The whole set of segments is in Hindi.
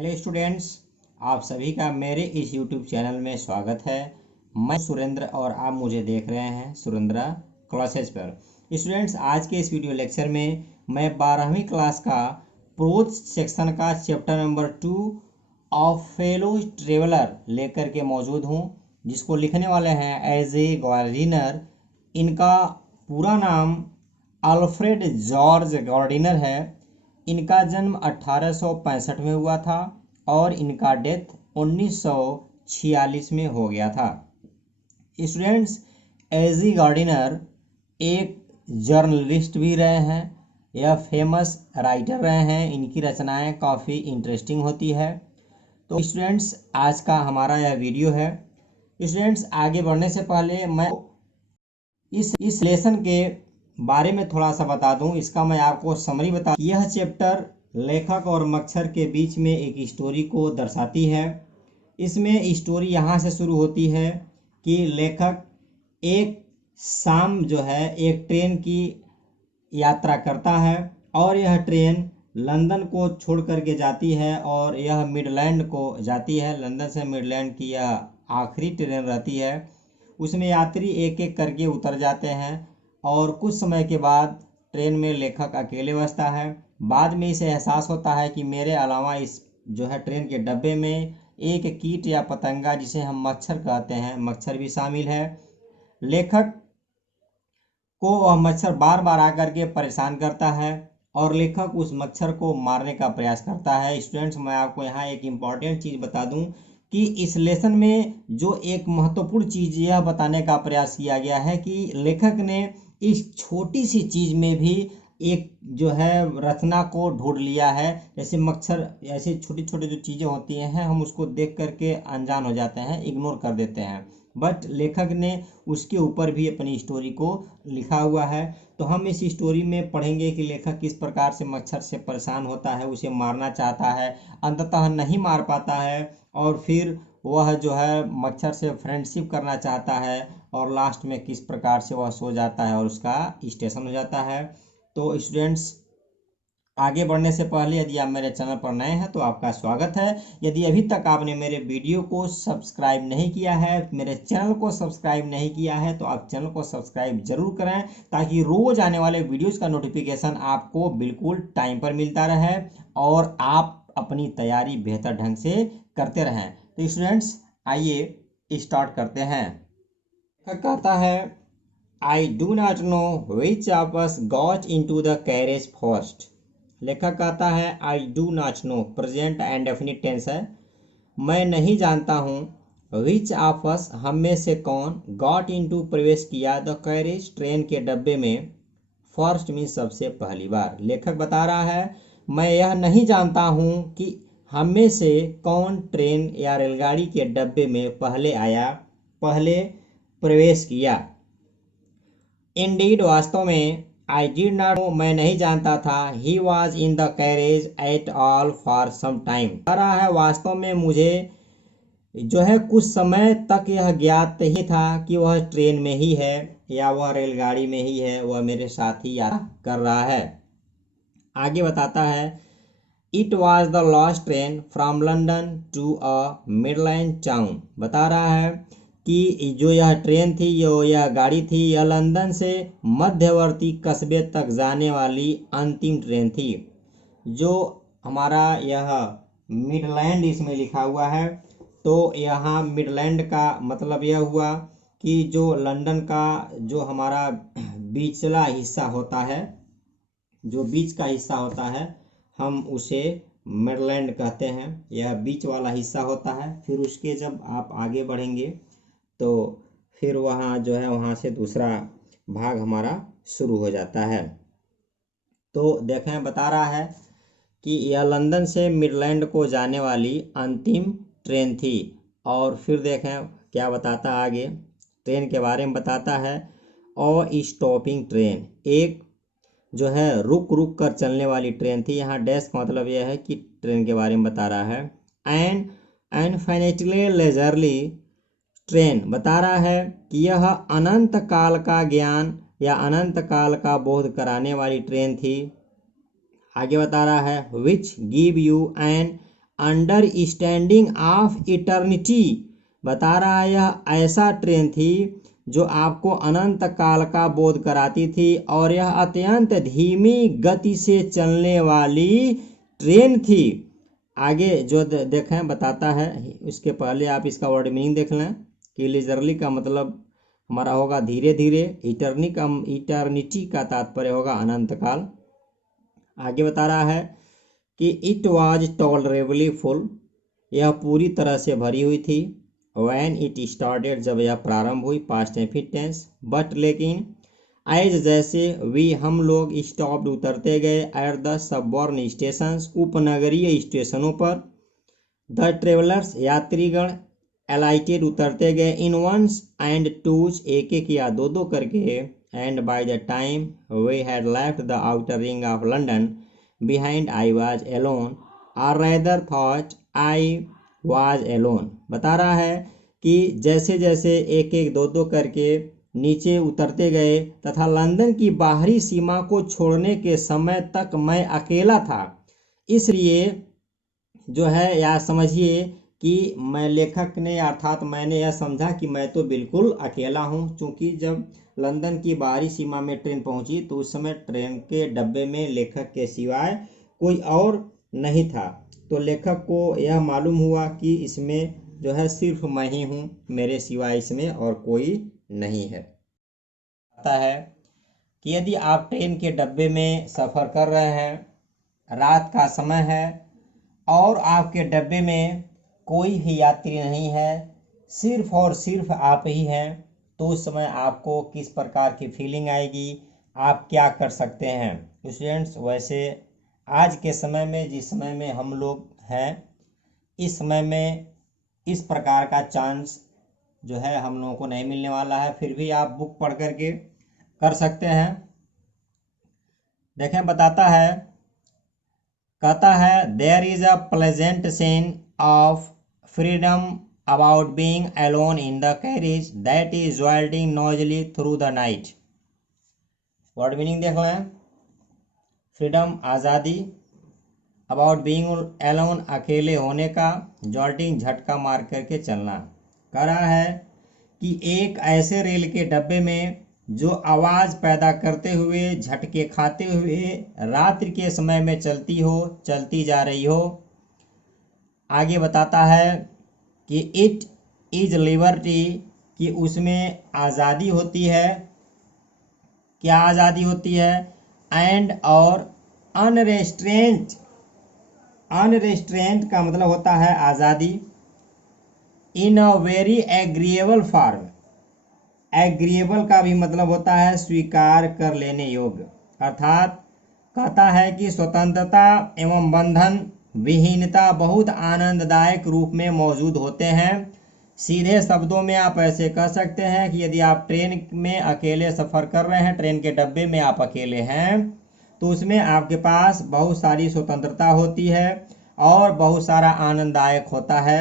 हेलो स्टूडेंट्स, आप सभी का मेरे इस यूट्यूब चैनल में स्वागत है। मैं सुरेंद्र और आप मुझे देख रहे हैं सुरेंद्र क्लासेस पर। स्टूडेंट्स, आज के इस वीडियो लेक्चर में मैं 12वीं क्लास का प्रोज सेक्शन का chapter number 2 of fellow traveller लेकर के मौजूद हूँ, जिसको लिखने वाले हैं एज ए गार्डिनर। इनका पूरा नाम अल्फ्रेड जॉर्ज गार्डिनर है। इनका जन्म 1865 में हुआ था और इनका डेथ 1946 में हो गया था। स्टूडेंट्स, एजी गार्डिनर एक जर्नलिस्ट भी रहे हैं, यह फेमस राइटर रहे हैं। इनकी रचनाएं काफ़ी इंटरेस्टिंग होती है। तो स्टूडेंट्स, आज का हमारा यह वीडियो है। स्टूडेंट्स, आगे बढ़ने से पहले मैं इस लेसन के बारे में थोड़ा सा बता दूं। इसका मैं आपको समरी बता। यह चैप्टर लेखक और मच्छर के बीच में एक स्टोरी को दर्शाती है। इसमें स्टोरी यहाँ से शुरू होती है कि लेखक एक शाम जो है एक ट्रेन की यात्रा करता है और यह ट्रेन लंदन को छोड़ करके जाती है और यह मिडलैंड को जाती है। लंदन से मिडलैंड की यह आखिरी ट्रेन रहती है। उसमें यात्री एक एक करके उतर जाते हैं और कुछ समय के बाद ट्रेन में लेखक अकेले बसता है। बाद में इसे एहसास होता है कि मेरे अलावा इस जो है ट्रेन के डब्बे में एक कीट या पतंगा, जिसे हम मच्छर कहते हैं, मच्छर भी शामिल है। लेखक को वह मच्छर बार बार आकर के परेशान करता है और लेखक उस मच्छर को मारने का प्रयास करता है। स्टूडेंट्स, मैं आपको यहाँ एक इम्पॉर्टेंट चीज़ बता दूं कि इस लेसन में जो एक महत्वपूर्ण चीज़ यह बताने का प्रयास किया गया है कि लेखक ने इस छोटी सी चीज़ में भी एक जो है रचना को ढूंढ लिया है। जैसे मच्छर, ऐसी छोटी छोटी जो चीज़ें होती हैं हम उसको देख करके अनजान हो जाते हैं, इग्नोर कर देते हैं, बट लेखक ने उसके ऊपर भी अपनी स्टोरी को लिखा हुआ है। तो हम इस स्टोरी में पढ़ेंगे कि लेखक किस प्रकार से मच्छर से परेशान होता है, उसे मारना चाहता है, अंततः नहीं मार पाता है और फिर वह जो है मच्छर से फ्रेंडशिप करना चाहता है और लास्ट में किस प्रकार से वह सो जाता है और उसका स्टेशन हो जाता है। तो स्टूडेंट्स, आगे बढ़ने से पहले यदि आप मेरे चैनल पर नए हैं तो आपका स्वागत है। यदि अभी तक आपने मेरे वीडियो को सब्सक्राइब नहीं किया है, मेरे चैनल को सब्सक्राइब नहीं किया है, तो आप चैनल को सब्सक्राइब जरूर करें ताकि रोज आने वाले वीडियोस का नोटिफिकेशन आपको बिल्कुल टाइम पर मिलता रहे और आप अपनी तैयारी बेहतर ढंग से करते रहें। तो स्टूडेंट्स, आइए स्टार्ट करते हैं। कहता है, I do not know which of us got into the carriage first। लेखक कहता है I do not know, present and definite tense है। मैं नहीं जानता हूँ, which of us, हम में से कौन, got into, प्रवेश किया, the carriage, ट्रेन के डब्बे में, फर्स्ट मीन्स सबसे पहली बार। लेखक बता रहा है मैं यह नहीं जानता हूँ कि हम में से कौन ट्रेन या रेलगाड़ी के डब्बे में पहले आया, पहले प्रवेश किया। इंडीड, वास्तव में, आई डिड नॉट नो, मैं नहीं जानता था, he was in the carriage at all for some time. कह रहा है वास्तव में मुझे जो है कुछ समय तक यह ज्ञात ही था कि वह ट्रेन में ही है या वह रेलगाड़ी में ही है, वह मेरे साथ ही यात्रा कर रहा है। आगे बताता है, it was the last train from London to a midland town. बता रहा है कि जो यह ट्रेन थी, यह गाड़ी थी, यह लंदन से मध्यवर्ती कस्बे तक जाने वाली अंतिम ट्रेन थी। जो हमारा यह मिडलैंड इसमें लिखा हुआ है, तो यहाँ मिडलैंड का मतलब यह हुआ कि जो लंदन का जो हमारा बीचला हिस्सा होता है, जो बीच का हिस्सा होता है, हम उसे मिडलैंड कहते हैं। यह बीच वाला हिस्सा होता है। फिर उसके जब आप आगे बढ़ेंगे तो फिर वहाँ जो है वहाँ से दूसरा भाग हमारा शुरू हो जाता है। तो देखें, बता रहा है कि यह लंदन से मिडलैंड को जाने वाली अंतिम ट्रेन थी। और फिर देखें क्या बताता आगे, ट्रेन के बारे में बताता है, और स्टॉपिंग ट्रेन, एक जो है रुक रुक कर चलने वाली ट्रेन थी। यहाँ डैश का मतलब यह है कि ट्रेन के बारे में बता रहा है। एंड इनफिनिटली लेजरली ट्रेन, बता रहा है कि यह अनंत काल का ज्ञान या अनंत काल का बोध कराने वाली ट्रेन थी। आगे बता रहा है, which give you an understanding of eternity, बता रहा है यह ऐसा ट्रेन थी जो आपको अनंत काल का बोध कराती थी और यह अत्यंत धीमी गति से चलने वाली ट्रेन थी। आगे जो देखें बताता है, उसके पहले आप इसका वर्ड मीनिंग देख लें कि लीजरली का मतलब हमारा होगा धीरे धीरे, इटर्निटी का तात्पर्य होगा अनंत काल। आगे बता रहा है कि इट वॉज टॉलरेबली फुल, यह पूरी तरह से भरी हुई थी। व्हेन इट स्टार्टेड, जब यह प्रारंभ हुई, पास्ट टेंस। बट लेकिन, एज जैसे, वी हम लोग स्टॉप्ड उतरते गए, एट द सबवर्न स्टेशंस उपनगरीय स्टेशनों पर। द ट्रेवलर्स यात्रीगण, एलाइटेड उतरते गए, इन वंस एंड टूज एक एक या दो दो करके। And by the time we had left the outer ring of London behind, I was alone or rather thought I was alone. बता रहा है कि जैसे जैसे एक एक दो दो करके नीचे उतरते गए तथा लंदन की बाहरी सीमा को छोड़ने के समय तक मैं अकेला था। इसलिए जो है या समझिए कि मैं लेखक ने अर्थात मैंने यह समझा कि मैं तो बिल्कुल अकेला हूँ, क्योंकि जब लंदन की बाहरी सीमा में ट्रेन पहुँची तो उस समय ट्रेन के डब्बे में लेखक के सिवाय कोई और नहीं था। तो लेखक को यह मालूम हुआ कि इसमें जो है सिर्फ मैं ही हूँ, मेरे सिवाय इसमें और कोई नहीं है। आता है कि यदि आप ट्रेन के डब्बे में सफ़र कर रहे हैं, रात का समय है और आपके डब्बे में कोई भी यात्री नहीं है, सिर्फ और सिर्फ आप ही हैं, तो उस समय आपको किस प्रकार की फीलिंग आएगी, आप क्या कर सकते हैं स्टूडेंट्स। वैसे आज के समय में, जिस समय में हम लोग हैं, इस समय में इस प्रकार का चांस जो है हम लोगों को नहीं मिलने वाला है, फिर भी आप बुक पढ़ करके कर सकते हैं। देखें बताता है, कहता है there is a pleasant scene of freedom about being alone in the carriage that is wilding noisily through the night. Word meaning देख लें, फ्रीडम आज़ादी, अबाउट बीइंग अलोन अकेले होने का, जॉल्टिंग झटका मार करके चलना। कह रहा है कि एक ऐसे रेल के डब्बे में जो आवाज़ पैदा करते हुए, झटके खाते हुए रात्रि के समय में चलती जा रही हो। आगे बताता है कि इट इज लिबर्टी, कि उसमें आज़ादी होती है। क्या आज़ादी होती है? एंड और अनरेस्ट्रेंट का मतलब होता है आज़ादी। In a very agreeable form, agreeable का भी मतलब होता है स्वीकार कर लेने योग्य। अर्थात कहता है कि स्वतंत्रता एवं बंधन विहीनता बहुत आनंददायक रूप में मौजूद होते हैं। सीधे शब्दों में आप ऐसे कह सकते हैं कि यदि आप ट्रेन में अकेले सफ़र कर रहे हैं, ट्रेन के डब्बे में आप अकेले हैं, तो उसमें आपके पास बहुत सारी स्वतंत्रता होती है और बहुत सारा आनंददायक होता है,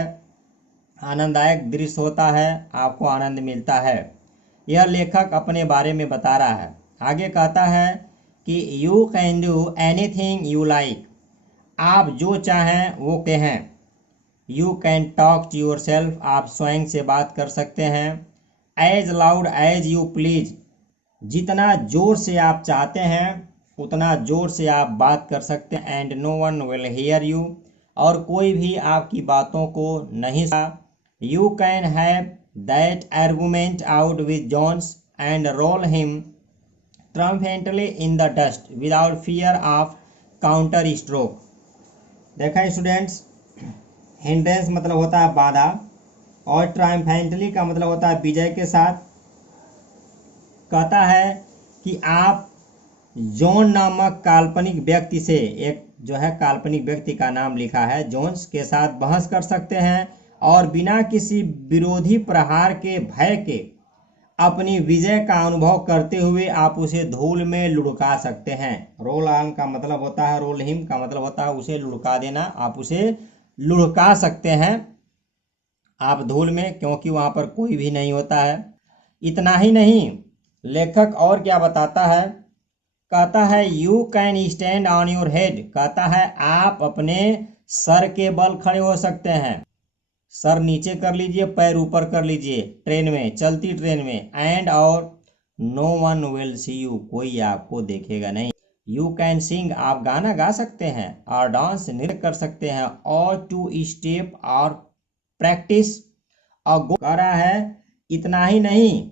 आनंददायक दृश्य होता है, आपको आनंद मिलता है। यह लेखक अपने बारे में बता रहा है। आगे कहता है कि you can do anything you like, आप जो चाहें वो कहें। You can talk to yourself, आप स्वयं से बात कर सकते हैं। As loud as you please, जितना जोर से आप चाहते हैं उतना जोर से आप बात कर सकते हैं। And no one will hear you, और कोई भी आपकी बातों को नहीं सुनेगा। You can have that argument out with Jones and roll him triumphantly in the dust without fear of counter stroke. देखा स्टूडेंट्स, हिंड्रेंस मतलब होता है बाधा और ट्रायम्फेंटली का मतलब होता है विजय के साथ। कहता है कि आप जॉन नामक काल्पनिक व्यक्ति से, एक जो है काल्पनिक व्यक्ति का नाम लिखा है जोन्स, के साथ बहस कर सकते हैं और बिना किसी विरोधी प्रहार के भय के अपनी विजय का अनुभव करते हुए आप उसे धूल में लुढ़का सकते हैं। रोल ऑन का मतलब होता है, रोल हिम का मतलब होता है उसे लुढ़का देना, आप उसे लुढ़का सकते हैं आप धूल में, क्योंकि वहाँ पर कोई भी नहीं होता है। इतना ही नहीं, लेखक और क्या बताता है, कहता है you can stand on your head, कहता है आप अपने सर के बल खड़े हो सकते हैं, सर नीचे कर लीजिए, पैर ऊपर कर लीजिए, ट्रेन में, चलती ट्रेन में। एंड और no one will see you, कोई आपको देखेगा नहीं। यू कैन सिंग, आप गाना गा सकते हैं, और डांस, नृत्य कर सकते हैं, और टू स्टेप और प्रैक्टिस और गो। कह रहा है इतना ही नहीं,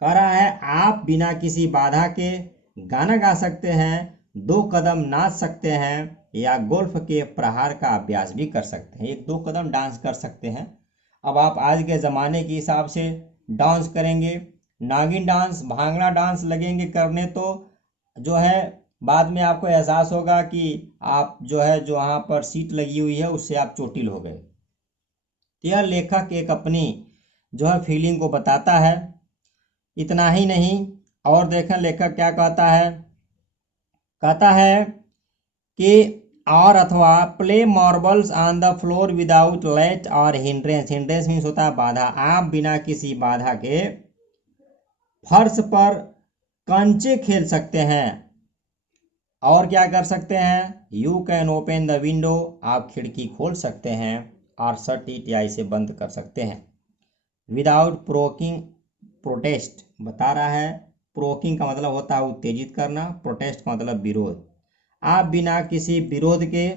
कह रहा है आप बिना किसी बाधा के गाना गा सकते हैं, 2 कदम नाच सकते हैं, या गोल्फ के प्रहार का अभ्यास भी कर सकते हैं, 1-2 कदम डांस कर सकते हैं। अब आप आज के ज़माने के हिसाब से डांस करेंगे, नागिन डांस, भांगड़ा डांस लगेंगे करने, तो जो है बाद में आपको एहसास होगा कि आप जो है जो वहाँ पर सीट लगी हुई है उससे आप चोटिल हो गए। यह लेखक एक अपनी जो है फीलिंग को बताता है। इतना ही नहीं, और देखें लेखक क्या कहता है, कहता है कि और अथवा play marbles on the floor without let or hindrance. Hindrance means होता है बाधा। आप बिना किसी बाधा के फर्श पर कंचे खेल सकते हैं। और क्या कर सकते हैं, you can open the window, आप खिड़की खोल सकते हैं, और शट इट, या इसे बंद कर सकते हैं। विदाउट प्रोकिंग प्रोटेस्ट, बता रहा है प्रोकिंग का मतलब होता है उत्तेजित करना, प्रोटेस्ट का मतलब विरोध। आप बिना किसी विरोध के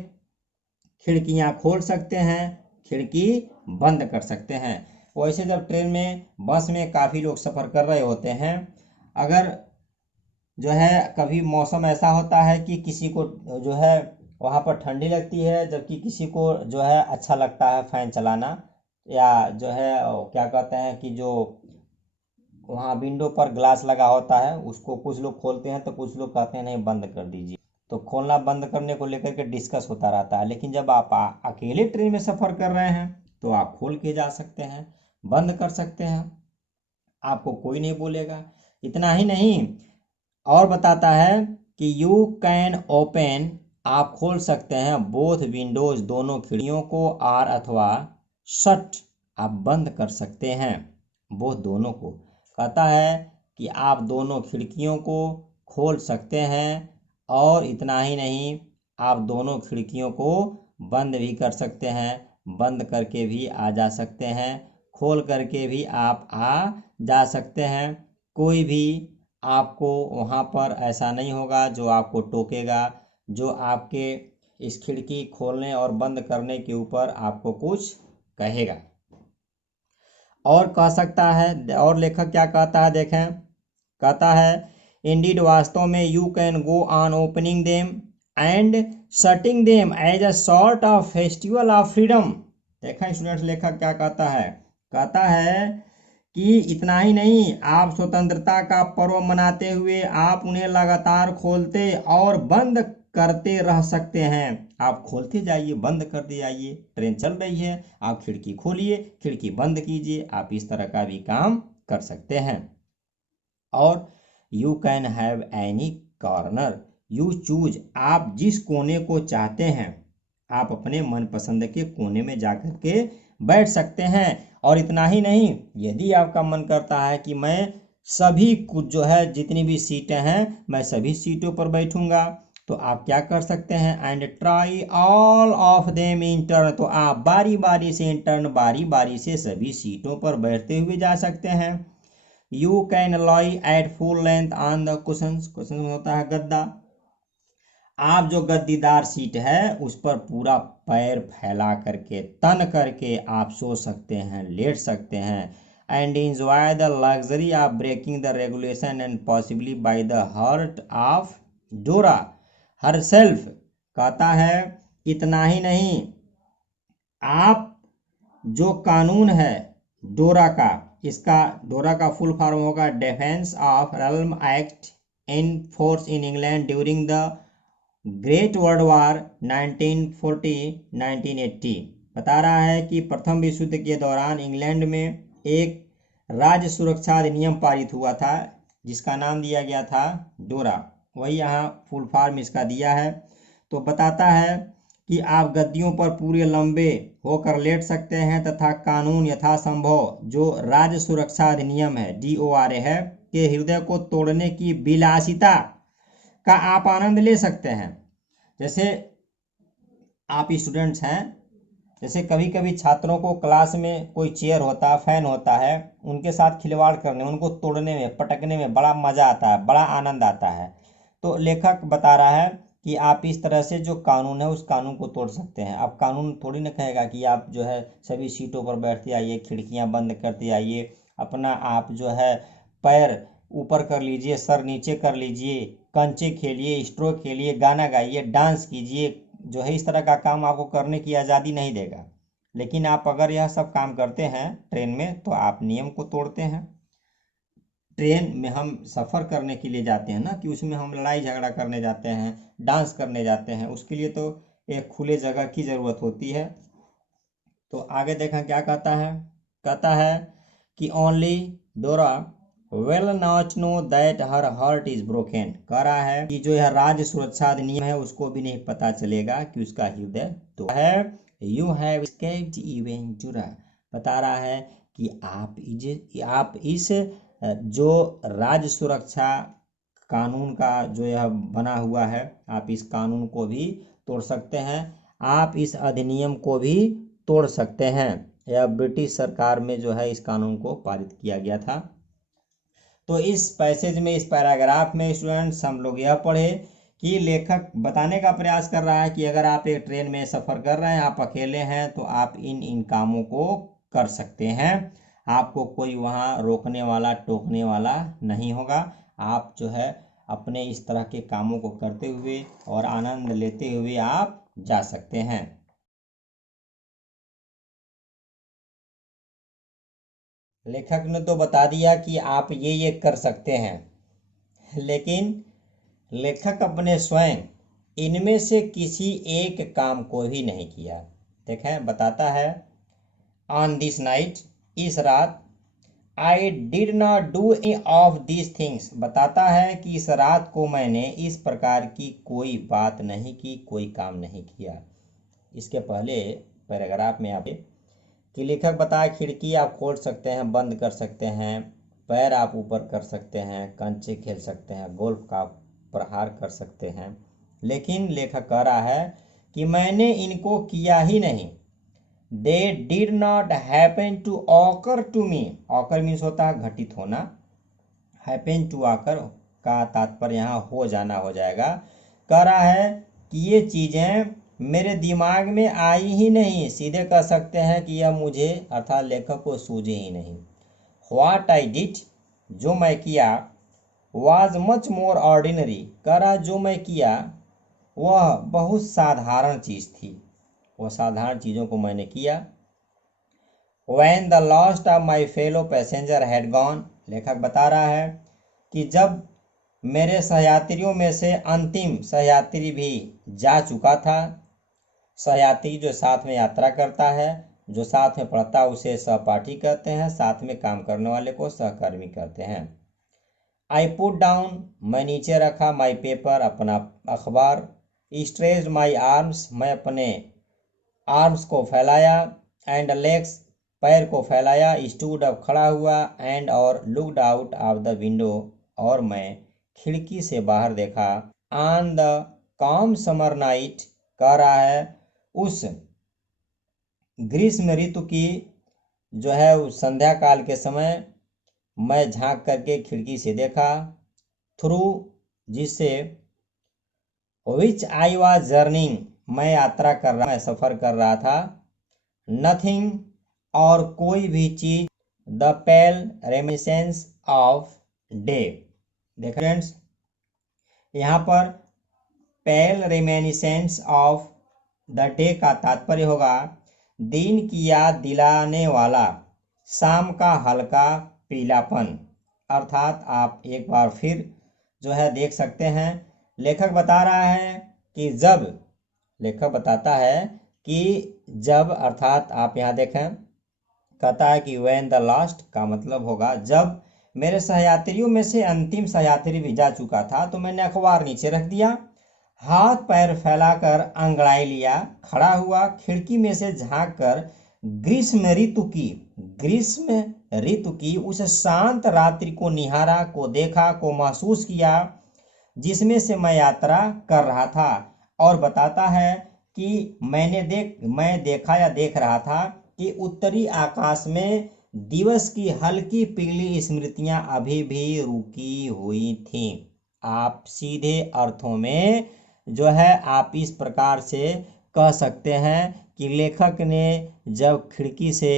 खिड़कियां खोल सकते हैं, खिड़की बंद कर सकते हैं। वैसे जब ट्रेन में, बस में काफ़ी लोग सफ़र कर रहे होते हैं, अगर जो है कभी मौसम ऐसा होता है कि किसी को जो है वहाँ पर ठंडी लगती है, जबकि किसी को जो है अच्छा लगता है फैन चलाना, या जो है क्या कहते हैं कि जो वहाँ विंडो पर ग्लास लगा होता है उसको कुछ लोग खोलते हैं, तो कुछ लोग कहते हैं नहीं बंद कर दीजिए। तो खोलना बंद करने को लेकर के डिस्कस होता रहता है। लेकिन जब आप अकेले ट्रेन में सफ़र कर रहे हैं तो आप खोल के जा सकते हैं, बंद कर सकते हैं, आपको कोई नहीं बोलेगा। इतना ही नहीं, और बताता है कि यू कैन ओपन, आप खोल सकते हैं, बोथ विंडोज, दोनों खिड़कियों को, और अथवा शट, आप बंद कर सकते हैं, बोथ दोनों को। कहता है कि आप दोनों खिड़कियों को खोल सकते हैं, और इतना ही नहीं, आप दोनों खिड़कियों को बंद भी कर सकते हैं, बंद करके भी आ जा सकते हैं, खोल करके भी आप आ जा सकते हैं। कोई भी आपको वहाँ पर ऐसा नहीं होगा जो आपको टोकेगा, जो आपके इस खिड़की खोलने और बंद करने के ऊपर आपको कुछ कहेगा। और कह सकता है, और लेखक क्या कहता है देखें, कहता है इंडीड, वास्तव में, you can go on opening them and shutting them as a sort of festival of freedom. देखें स्टूडेंट्स, लेखक क्या कहता है, कहता है कि इतना ही नहीं, आप स्वतंत्रता का पर्व मनाते हुए आप उन्हें लगातार खोलते और बंद करते रह सकते हैं। आप खोलते जाइए, बंद करते जाइए, ट्रेन चल रही है, आप खिड़की खोलिए, खिड़की बंद कीजिए, आप इस तरह का भी काम कर सकते हैं। और you can have any corner you choose, आप जिस कोने को चाहते हैं आप अपने मनपसंद के कोने में जाकर के बैठ सकते हैं। और इतना ही नहीं, यदि आपका मन करता है कि मैं सभी कुछ जो है जितनी भी सीटें हैं मैं सभी सीटों पर बैठूंगा, तो आप क्या कर सकते हैं, and try all of them in turn, तो आप बारी बारी से इन टर्न, बारी बारी से सभी सीटों पर बैठते हुए जा सकते हैं। You can lie at full length on the cushions, cushion होता है गद्दा, आप जो गद्दीदार सीट है उस पर पूरा पैर फैला करके, तन करके आप सो सकते हैं, लेट सकते हैं। And enjoy the luxury of breaking the regulation and possibly by the hurt of Dora her self. कहता है इतना ही नहीं, आप जो कानून है डोरा का, इसका डोरा का फुल फॉर्म होगा defence of realm act in force in England during the great world war 1940-1980। बता रहा है कि प्रथम विश्व युद्ध के दौरान इंग्लैंड में एक राज्य सुरक्षा अधिनियम पारित हुआ था जिसका नाम दिया गया था डोरा, वही यहाँ फुल फॉर्म इसका दिया है। तो बताता है कि आप गद्दियों पर पूरे लंबे होकर लेट सकते हैं तथा कानून यथासंभव जो राज्य सुरक्षा अधिनियम है DORA है के हृदय को तोड़ने की विलासिता का आप आनंद ले सकते हैं। जैसे आप स्टूडेंट्स हैं, जैसे कभी कभी छात्रों को क्लास में कोई चेयर होता है, फैन होता है, उनके साथ खिलवाड़ करने, उनको तोड़ने में, पटकने में बड़ा मजा आता है, बड़ा आनंद आता है। तो लेखक बता रहा है कि आप इस तरह से जो कानून है उस कानून को तोड़ सकते हैं। अब कानून थोड़ी ना कहेगा कि आप जो है सभी सीटों पर बैठते आइए, खिड़कियां बंद करते आइए, अपना आप जो है पैर ऊपर कर लीजिए, सर नीचे कर लीजिए, कंचे खेलिए, स्ट्रोक खेलिए, गाना गाइए, डांस कीजिए, जो है इस तरह का काम आपको करने की आज़ादी नहीं देगा। लेकिन आप अगर यह सब काम करते हैं ट्रेन में तो आप नियम को तोड़ते हैं। ट्रेन में हम सफ़र करने के लिए जाते हैं ना, कि उसमें हम लड़ाई झगड़ा करने जाते हैं, डांस करने जाते हैं, उसके लिए तो एक खुले जगह की ज़रूरत होती है। तो आगे देखें क्या कहता है। कहता है कि ओनली डोरा well not know that her heart is broken. कह रहा है कि जो यह राज्य सुरक्षा अधिनियम है उसको भी नहीं पता चलेगा कि उसका हृदय तो है। यू हैव एस्केप्ड इवन डोरा। बता रहा है कि आप इस जो राज्य सुरक्षा कानून का जो यह बना हुआ है, आप इस कानून को भी तोड़ सकते हैं, आप इस अधिनियम को भी तोड़ सकते हैं। यह ब्रिटिश सरकार में जो है इस कानून को पारित किया गया था। तो इस पैसेज में, इस पैराग्राफ में स्टूडेंट्स हम लोग यह पढ़े कि लेखक बताने का प्रयास कर रहा है कि अगर आप एक ट्रेन में सफ़र कर रहे हैं, आप अकेले हैं, तो आप इन कामों को कर सकते हैं। आपको कोई वहाँ रोकने वाला, टोकने वाला नहीं होगा। आप जो है अपने इस तरह के कामों को करते हुए और आनंद लेते हुए आप जा सकते हैं। लेखक ने तो बता दिया कि आप ये कर सकते हैं, लेकिन लेखक अपने स्वयं इनमें से किसी एक काम को ही नहीं किया। देखें, बताता है ऑन दिस नाइट, इस रात, I did not do any of this things. बताता है कि इस रात को मैंने इस प्रकार की कोई बात नहीं की, कोई काम नहीं किया। इसके पहले पैराग्राफ में आप कि लेखक बताया खिड़की आप खोल सकते हैं, बंद कर सकते हैं, पैर आप ऊपर कर सकते हैं, कंचे खेल सकते हैं, गोल्फ का प्रहार कर सकते हैं, लेकिन लेखक कह रहा है कि मैंने इनको किया ही नहीं। They did not happen to occur to me. Occur means होता है घटित होना, हैपन टू ऑकर का तात्पर्य यहाँ हो जाना हो जाएगा। कह रहा है कि ये चीज़ें मेरे दिमाग में आई ही नहीं, सीधे कह सकते हैं कि यह मुझे अर्थात लेखक को सूझे ही नहीं। व्हाट आई डिड, जो मैं किया, वाज मच मोर ऑर्डिनरी। कह रहा जो मैं किया वह बहुत साधारण चीज़ थी, वह साधारण चीज़ों को मैंने किया। When the last of my fellow passenger had gone, लेखक बता रहा है कि जब मेरे सहयात्रियों में से अंतिम सहयात्री भी जा चुका था। सहयात्री जो साथ में यात्रा करता है, जो साथ में पढ़ता है, उसे सहपाठी कहते हैं, साथ में काम करने वाले को सहकर्मी कहते हैं। आई पुट डाउन, मैं नीचे रखा, माई पेपर, अपना अखबार, स्ट्रेच्ड माई आर्म्स, मैं अपने आर्म्स को फैलाया, एंड लेग्स, पैर को फैलाया, स्टूड अप, खड़ा हुआ, एंड और looked out of the window, और मैं खिड़की से बाहर देखा। On the com summer night, कह रहा है उस ग्रीष्म ऋतु की जो है उस संध्या काल के समय मैं झांक करके खिड़की से देखा। थ्रू, जिससे, विच आई वॉज जर्निंग, मैं यात्रा कर रहा, मैं सफ़र कर रहा था। नथिंग, और कोई भी चीज, the pale remnants of day. देखो फ्रेंड्स, यहाँ पर पेल रेमिनेंस ऑफ द डे का तात्पर्य होगा दिन की याद दिलाने वाला शाम का हल्का पीलापन। अर्थात आप एक बार फिर जो है देख सकते हैं, लेखक बता रहा है कि जब, लेखक बताता है कि जब, अर्थात आप यहाँ देखें, कहता है कि व्हेन द लास्ट का मतलब होगा जब मेरे सहयात्रियों में से अंतिम सहयात्री भी जा चुका था, तो मैंने अखबार नीचे रख दिया, हाथ पैर फैलाकर अंगड़ाई लिया, खड़ा हुआ, खिड़की में से झांक कर ग्रीष्म ऋतु की उस शांत रात्रि को निहारा, को देखा, को महसूस किया, जिसमें से मैं यात्रा कर रहा था। और बताता है कि मैं देखा या देख रहा था कि उत्तरी आकाश में दिवस की हल्की पीली स्मृतियां अभी भी रुकी हुई थीं। आप सीधे अर्थों में जो है आप इस प्रकार से कह सकते हैं कि लेखक ने जब खिड़की से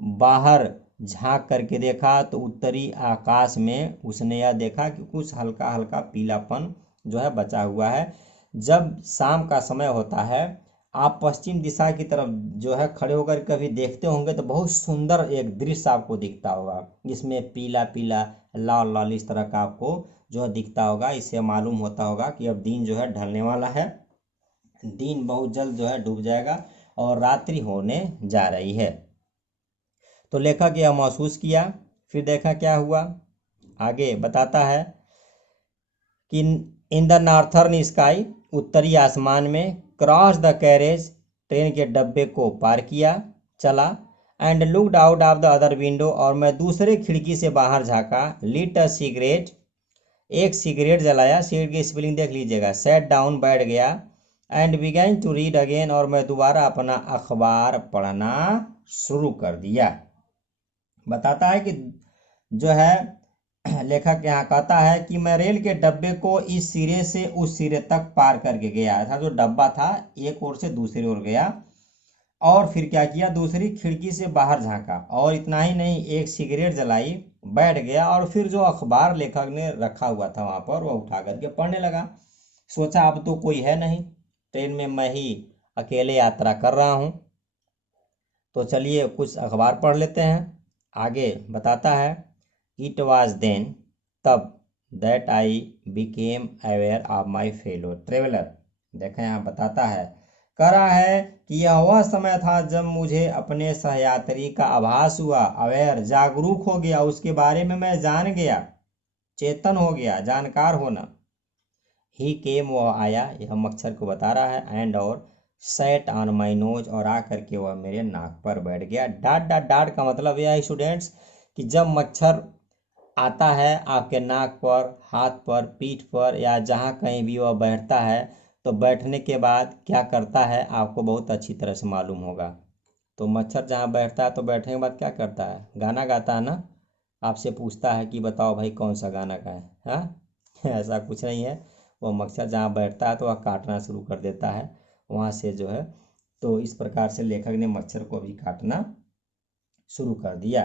बाहर झांक करके देखा तो उत्तरी आकाश में उसने यह देखा कि कुछ हल्का हल्का पीलापन जो है बचा हुआ है। जब शाम का समय होता है, आप पश्चिम दिशा की तरफ जो है खड़े होकर कभी देखते होंगे तो बहुत सुंदर एक दृश्य आपको दिखता होगा, जिसमें पीला पीला लाल लाल इस तरह का आपको जो है दिखता होगा। इससे मालूम होता होगा कि अब दिन जो है ढलने वाला है, दिन बहुत जल्द जो है डूब जाएगा और रात्रि होने जा रही है। तो लेखक यह महसूस किया। फिर देखा क्या हुआ, आगे बताता है कि इन द नॉर्थर्न स्काई, उत्तरी आसमान में, क्रॉस द कैरेज, ट्रेन के डब्बे को पार किया, चला, and looked out of the other window, और मैं दूसरे खिड़की से बाहर झांका, लिट अ सिगरेट, एक सिगरेट जलाया, सिगरेट की स्पेलिंग देख लीजिएगा, सेट डाउन, बैठ गया, and began to read again, और मैं दोबारा अपना अखबार पढ़ना शुरू कर दिया। बताता है कि जो है लेखक यहाँ कहता है कि मैं रेल के डब्बे को इस सिरे से उस सिरे तक पार करके गया था। जो डब्बा था एक ओर से दूसरी ओर गया और फिर क्या किया, दूसरी खिड़की से बाहर झांका, और इतना ही नहीं, एक सिगरेट जलाई, बैठ गया, और फिर जो अखबार लेखक ने रखा हुआ था वहां पर वह उठा करके पढ़ने लगा। सोचा अब तो कोई है नहीं, ट्रेन में मैं ही अकेले यात्रा कर रहा हूँ, तो चलिए कुछ अखबार पढ़ लेते हैं। आगे बताता है, इट वॉज देन, तब, that I became aware of my fellow traveller. देखें यहाँ बताता है, कह रहा है कि यह वह समय था जब मुझे अपने सहयात्री का आभास हुआ, अवेयर जागरूक हो गया, उसके बारे में मैं जान गया, चेतन हो गया, जानकार होना। ही केम, वह आया, यह मच्छर को बता रहा है, एंड और सेट ऑन माई नोज, और आकर के वह मेरे नाक पर बैठ गया। डाट डाट डाट का मतलब यह है स्टूडेंट्स कि जब मच्छर आता है आपके नाक पर, हाथ पर, पीठ पर, या जहाँ कहीं भी वह बैठता है, तो बैठने के बाद क्या करता है आपको बहुत अच्छी तरह से मालूम होगा। तो मच्छर जहाँ बैठता है तो बैठने के बाद क्या करता है, गाना गाता है ना। आपसे पूछता है कि बताओ भाई कौन सा गाना गाए, हाँ ऐसा कुछ नहीं है, वो मच्छर जहाँ बैठता है तो वह काटना शुरू कर देता है वहाँ से जो है। तो इस प्रकार से लेखक ने मच्छर को भी काटना शुरू कर दिया।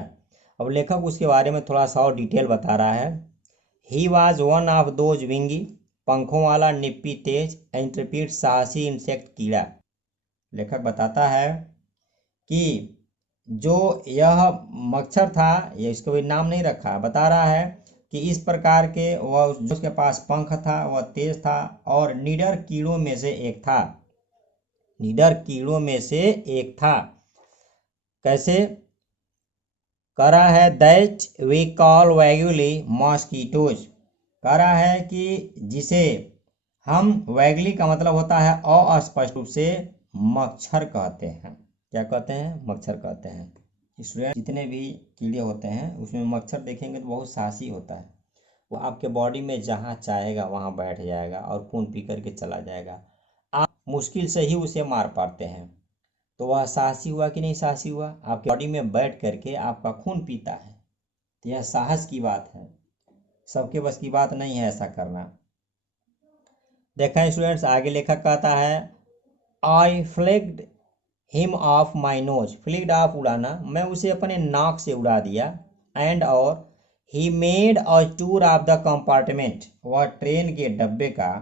अब लेखक उसके बारे में थोड़ा सा और डिटेल बता रहा है। He was one of those wingy, पंखों वाला, निप्पी तेज, इंट्रपीड, साहसी इंसेक्ट कीड़ा। लेखक बताता है कि जो यह मच्छर था, ये इसको भी नाम नहीं रखा, बता रहा है कि इस प्रकार के वह जो उसके पास पंख था वह तेज था और निडर कीड़ों में से एक था, निडर कीड़ों में से एक था। कैसे, कह रहा है दैट वी कॉल वैगुली मॉस्कीटोज, कह रहा है कि जिसे हम, वैगली का मतलब होता है अस्पष्ट रूप से, मच्छर कहते हैं। क्या कहते हैं, मच्छर कहते हैं। स्टूडेंट जितने भी कीड़े होते हैं उसमें मच्छर देखेंगे तो बहुत साहसी होता है, वो आपके बॉडी में जहाँ चाहेगा वहाँ बैठ जाएगा और खून पी करके चला जाएगा, आप मुश्किल से ही उसे मार पाते हैं। तो वह साहसी हुआ कि नहीं साहसी हुआ, आपकी बॉडी में बैठ करके आपका खून पीता है, तो यह साहस की बात है, सबके बस की बात नहीं है ऐसा करना। देखा स्टूडेंट्स, आगे लेखक कहता है, I flicked him off my nose, flicked off उड़ाना, मैं उसे अपने नाक से उड़ा दिया, एंड और he made a tour of the compartment, वह ट्रेन के डब्बे का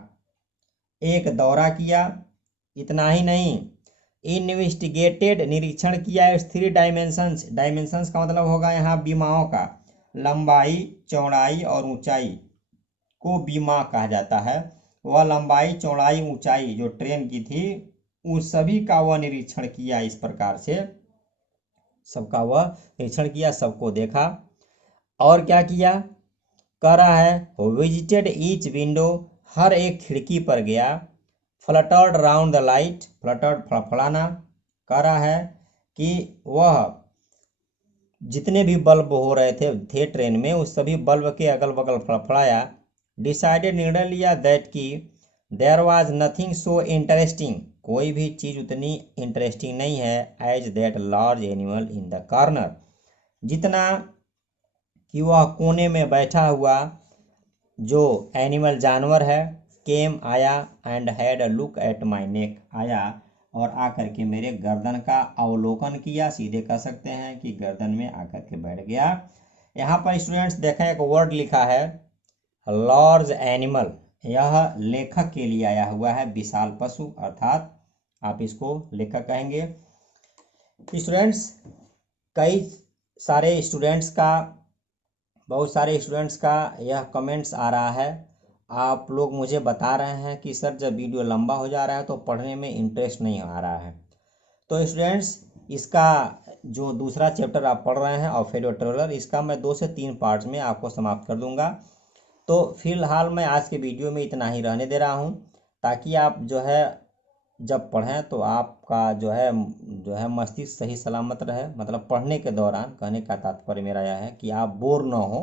एक दौरा किया। इतना ही नहीं, इन्वेस्टिगेटेड, निरीक्षण किया, थ्री डायमेंशंस, डायमेंशंस का मतलब होगा यहाँ बीमाओं का, लंबाई, चौड़ाई और ऊंचाई को बीमा कहा जाता है। वह लंबाई, चौड़ाई, ऊंचाई जो ट्रेन की थी उन सभी का वह निरीक्षण किया, इस प्रकार से सबका वह निरीक्षण किया, सबको देखा। और क्या किया, कह रहा है विजिटेड ईच विंडो, हर एक खिड़की पर गया, fluttered round the light, fluttered फड़फड़ाना, कह रहा है कि वह जितने भी बल्ब हो रहे थे ट्रेन में उस सभी बल्ब के अगल बगल फड़फड़ाया। डिसाइडेड, निर्णय लिया, दैट की there was nothing so interesting, कोई भी चीज़ उतनी इंटरेस्टिंग नहीं है as that large animal in the corner, जितना कि वह कोने में बैठा हुआ जो एनिमल जानवर है, केम आया and had a look at my neck, आया और आकर के मेरे गर्दन का अवलोकन किया, सीधे कह सकते हैं कि गर्दन में आकर के बैठ गया। यहाँ पर स्टूडेंट्स देखें एक वर्ड लिखा है लार्ज एनिमल, यह लेखक के लिए आया हुआ है, विशाल पशु, अर्थात आप इसको लेखक कहेंगे। स्टूडेंट्स बहुत सारे स्टूडेंट्स का यह कमेंट्स आ रहा है, आप लोग मुझे बता रहे हैं कि सर जब वीडियो लंबा हो जा रहा है तो पढ़ने में इंटरेस्ट नहीं आ रहा है। तो स्टूडेंट्स इसका जो दूसरा चैप्टर आप पढ़ रहे हैं ऑफेलियो ट्रेवलर, इसका मैं 2 से 3 पार्ट्स में आपको समाप्त कर दूंगा। तो फिलहाल मैं आज के वीडियो में इतना ही रहने दे रहा हूं, ताकि आप जो है जब पढ़ें तो आपका जो है मस्तिष्क सही सलामत रहे, मतलब पढ़ने के दौरान, कहने का तात्पर्य मेरा यह है कि आप बोर ना हो,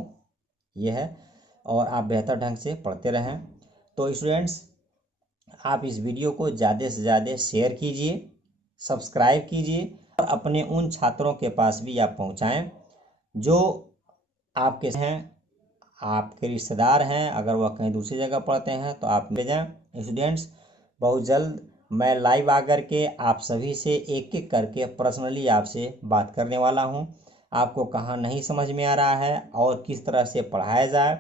ये है, और आप बेहतर ढंग से पढ़ते रहें। तो स्टूडेंट्स आप इस वीडियो को ज़्यादा से ज़्यादा शेयर कीजिए, सब्सक्राइब कीजिए और अपने उन छात्रों के पास भी आप पहुंचाएं जो आपके हैं, आपके रिश्तेदार हैं, अगर वह कहीं दूसरी जगह पढ़ते हैं तो आप भेजें। स्टूडेंट्स बहुत जल्द मैं लाइव आकर के आप सभी से एक एक करके पर्सनली आपसे बात करने वाला हूं। आपको कहाँ नहीं समझ में आ रहा है और किस तरह से पढ़ाया जाए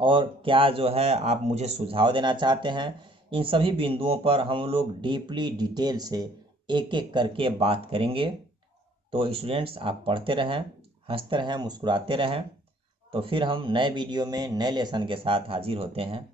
और क्या जो है आप मुझे सुझाव देना चाहते हैं, इन सभी बिंदुओं पर हम लोग डीपली डिटेल से एक एक करके बात करेंगे। तो स्टूडेंट्स आप पढ़ते रहें, हंसते रहें, मुस्कुराते रहें। तो फिर हम नए वीडियो में नए लेसन के साथ हाजिर होते हैं।